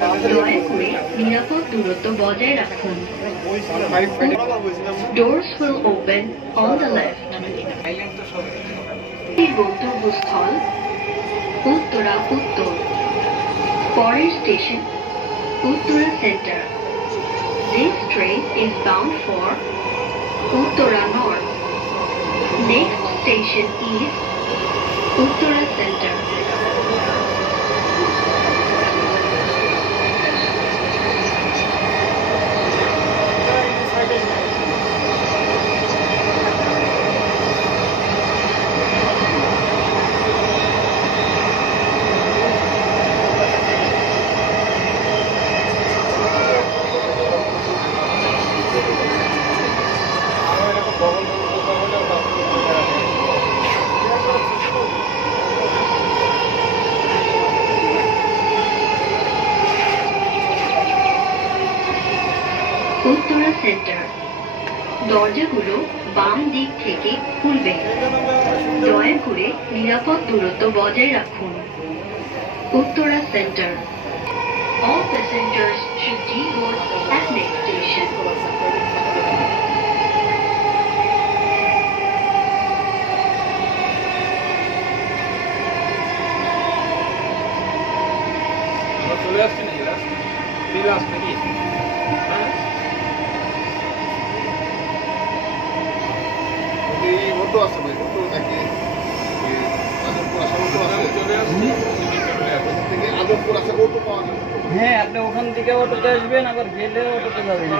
দয়া করে নিরাপদ দূরত্ব বজায় রাখুন। Doors will open on the left. গন্তব্যস্থল উত্তরা উত্তর। পরের station Uttara centre. This train is bound for Uttara North. Next station is Uttara Center. Uttara centre. দরজাগুলো বাম দিক থেকে খুলবে। দয়া করে নিরাপদ দূরত্ব বজায় রাখুন। Uttara centre. All passengers should deboard at next station. চলে আসছে নাকি লাস্ট নাকি? অটো আছে ভাই, অটো নাকি আজমপুর আসার অটো আছে? থেকে আজমপুর আসার অটো পাওয়া যাবে? হ্যাঁ, আপনি ওখান থেকে অটোতে আসবেন, আবার গেলে অটোতে যাবেন।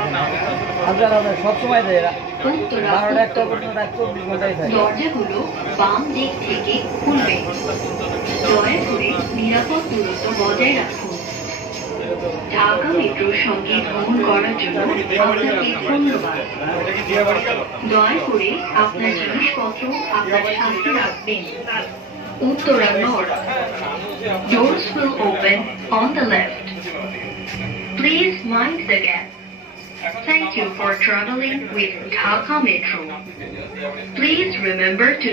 হাজার হাজার সবসময় দেয়, 12টা 1টা পর্যন্ত 24 ঘন্টায় থাকে। দরজাগুলো বাম দিক থেকে খুলবে। দয়া করে নিরাপদ দূরত্ব বজায় রাখুন। ঢাকা মেট্রোর সঙ্গে ভ্রমণ করার জন্য আপনাকে ধন্যবাদ। দয়া করে আপনার জিনিসপত্র আপনার সাথে রাখবেন। Uttara north. Doors will open on the left. Please mind the gap. Thank you for traveling with Dhaka Metro. Please remember to